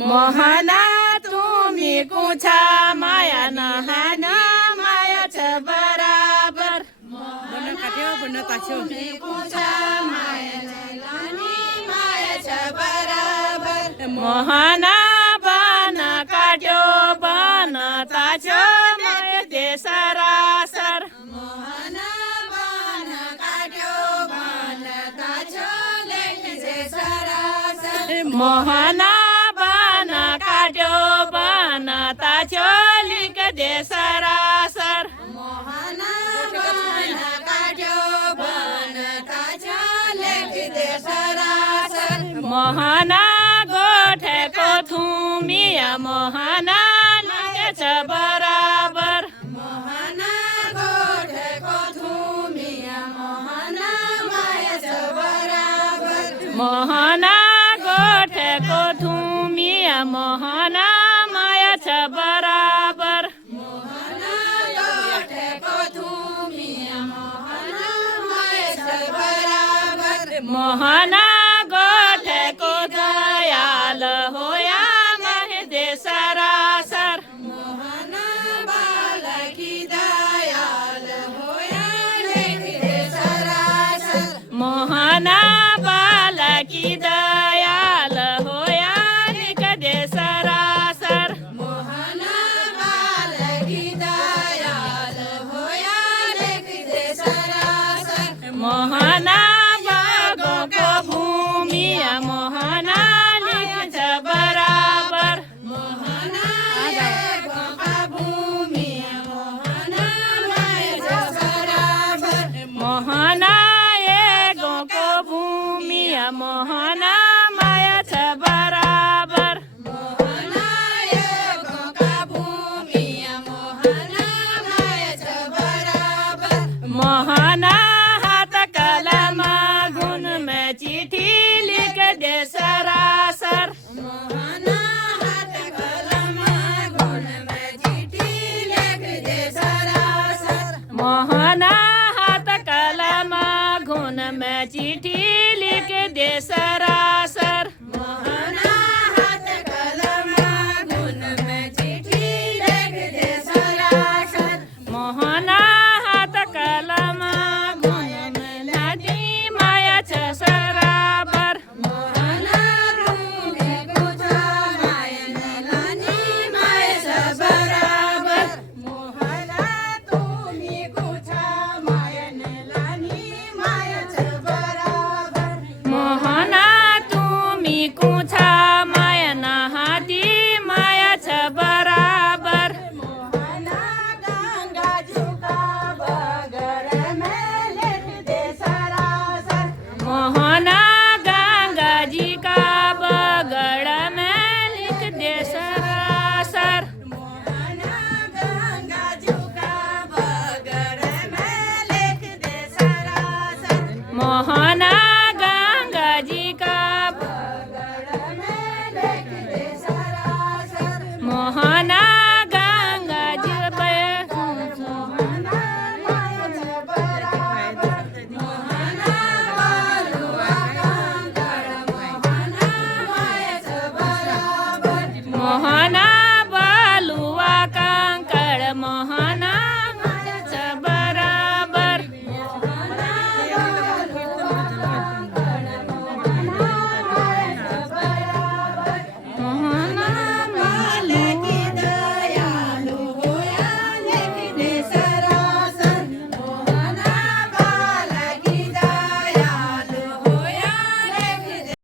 मोहना तुम्ही कुछा माया नहान माया छ बराबर बन्न काट्यो बन्न ताछ्यो मोहना बन काट्यो बन ताछ्यो माया दे सरासर मोहना बन काट्यो बन ताछ्यो लिक दे सरासर मोहना गोठेको थुमिया मोहना लिक छ बराबर मोहना गोठेको थुमिया मोहना माया छ बराबर मोहना गोठेको दयाल होया महे दे सरासर मोहना बालकी दयाल होया लिक दे सरासर मोहना बागोको भूमिया मोहना लिक छ बराबर मोहना एगोको भूमिया मोहना माया छ बराबर मोहना हाथ कलम गुण में चिट्ठी